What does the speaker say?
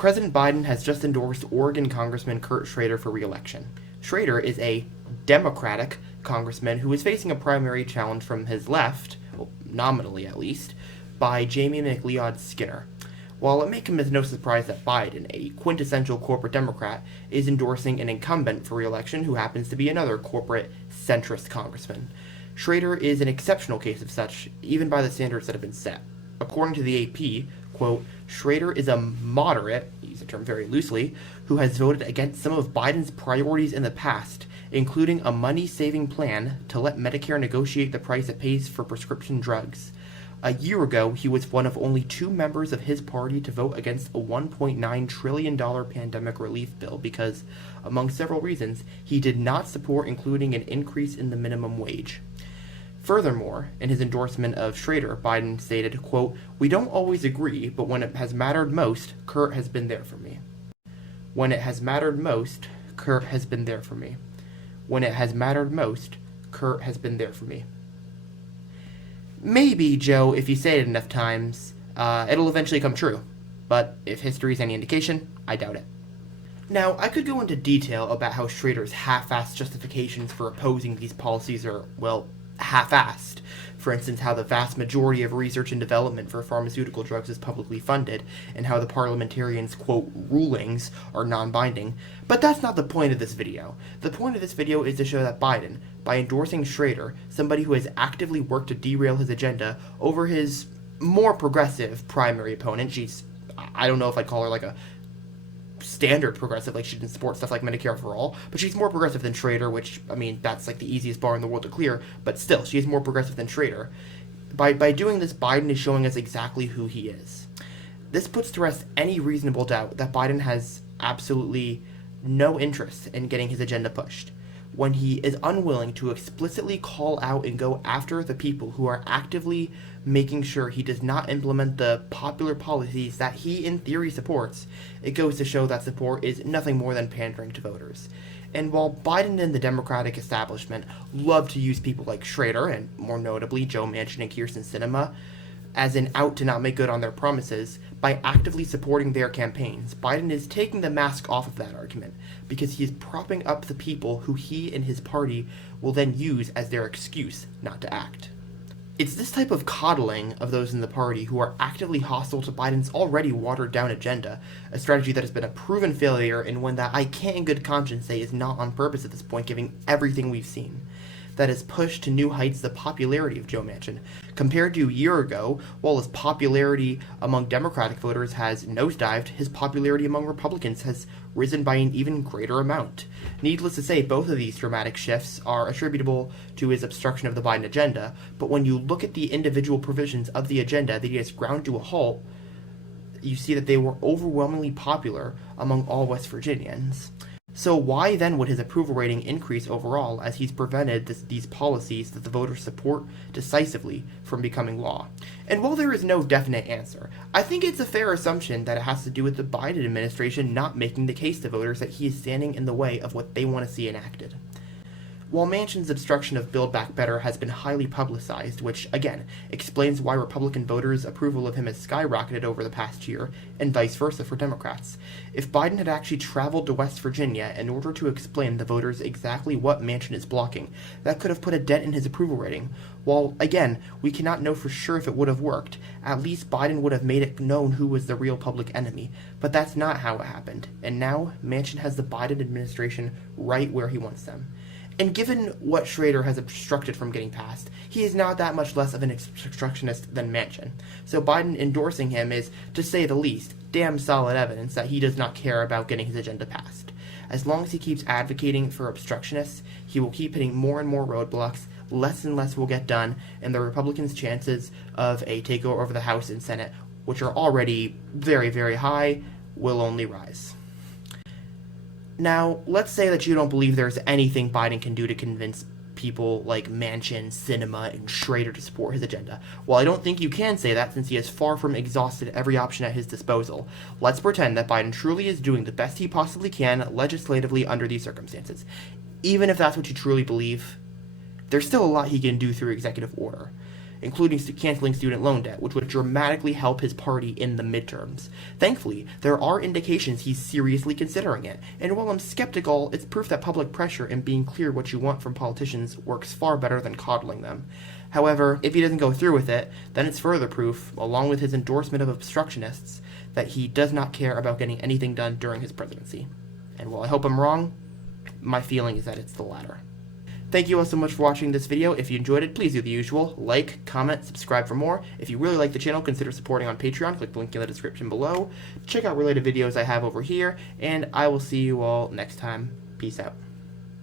President Biden has just endorsed Oregon Congressman Kurt Schrader for re-election. Schrader is a Democratic congressman who is facing a primary challenge from his left, well, nominally at least, by Jamie McLeod Skinner. While it may come as no surprise that Biden, a quintessential corporate Democrat, is endorsing an incumbent for re-election who happens to be another corporate centrist congressman, Schrader is an exceptional case of such, even by the standards that have been set. According to the AP, quote, Schrader is a moderate, use the term very loosely, who has voted against some of Biden's priorities in the past, including a money-saving plan to let Medicare negotiate the price it pays for prescription drugs. A year ago, he was one of only 2 members of his party to vote against a $1.9 trillion pandemic relief bill because, among several reasons, he did not support including an increase in the minimum wage. Furthermore, in his endorsement of Schrader, Biden stated, quote, "We don't always agree, but when it has mattered most, Kurt has been there for me. When it has mattered most, Kurt has been there for me. When it has mattered most, Kurt has been there for me." Maybe, Joe, if you say it enough times, it'll eventually come true. But if history is any indication, I doubt it. Now, I could go into detail about how Schrader's half-assed justifications for opposing these policies are, well, half-assed. For instance, how the vast majority of research and development for pharmaceutical drugs is publicly funded, and how the parliamentarians' quote rulings are non-binding. But that's not the point of this video. The point of this video is to show that Biden, by endorsing Schrader, somebody who has actively worked to derail his agenda over his more progressive primary opponent, I don't know if I'd call her like a standard progressive, like she didn't support stuff like Medicare for all, but she's more progressive than Schrader, which, I mean, that's like the easiest bar in the world to clear, but still, she is more progressive than Schrader. By doing this, Biden is showing us exactly who he is. This puts to rest any reasonable doubt that Biden has absolutely no interest in getting his agenda pushed, when he is unwilling to explicitly call out and go after the people who are actively making sure he does not implement the popular policies that he in theory supports. It goes to show that support is nothing more than pandering to voters. And while Biden and the Democratic establishment love to use people like Schrader, and more notably Joe Manchin and Kyrsten Sinema, as an out to not make good on their promises, by actively supporting their campaigns, Biden is taking the mask off of that argument, because he is propping up the people who he and his party will then use as their excuse not to act. It's this type of coddling of those in the party who are actively hostile to Biden's already watered-down agenda, a strategy that has been a proven failure and one that I can't in good conscience say is not on purpose at this point, given everything we've seen, that has pushed to new heights the popularity of Joe Manchin. Compared to a year ago, while his popularity among Democratic voters has nosedived, his popularity among Republicans has risen by an even greater amount. Needless to say, both of these dramatic shifts are attributable to his obstruction of the Biden agenda, but when you look at the individual provisions of the agenda that he has ground to a halt, you see that they were overwhelmingly popular among all West Virginians. So why then would his approval rating increase overall as he's prevented these policies that the voters support decisively from becoming law? And while there is no definite answer, I think it's a fair assumption that it has to do with the Biden administration not making the case to voters that he is standing in the way of what they want to see enacted. While Manchin's obstruction of Build Back Better has been highly publicized, which, again, explains why Republican voters' approval of him has skyrocketed over the past year, and vice versa for Democrats, if Biden had actually traveled to West Virginia in order to explain to voters exactly what Manchin is blocking, that could have put a dent in his approval rating. While, again, we cannot know for sure if it would have worked, at least Biden would have made it known who was the real public enemy. But that's not how it happened, and now Manchin has the Biden administration right where he wants them. And given what Schrader has obstructed from getting passed, he is not that much less of an obstructionist than Manchin. So Biden endorsing him is, to say the least, damn solid evidence that he does not care about getting his agenda passed. As long as he keeps advocating for obstructionists, he will keep hitting more and more roadblocks, less and less will get done, and the Republicans' chances of a takeover of the House and Senate, which are already very, very high, will only rise. Now, let's say that you don't believe there's anything Biden can do to convince people like Manchin, Sinema, and Schrader to support his agenda. While I don't think you can say that since he has far from exhausted every option at his disposal, let's pretend that Biden truly is doing the best he possibly can legislatively under these circumstances. Even if that's what you truly believe, there's still a lot he can do through executive order. including canceling student loan debt, which would dramatically help his party in the midterms. Thankfully, there are indications he's seriously considering it, and while I'm skeptical, it's proof that public pressure and being clear what you want from politicians works far better than coddling them. However, if he doesn't go through with it, then it's further proof, along with his endorsement of obstructionists, that he does not care about getting anything done during his presidency. And while I hope I'm wrong, my feeling is that it's the latter. Thank you all so much for watching this video. If you enjoyed it, please do the usual. Like, comment, subscribe for more. If you really like the channel, consider supporting on Patreon. Click the link in the description below. Check out related videos I have over here, and I will see you all next time. Peace out.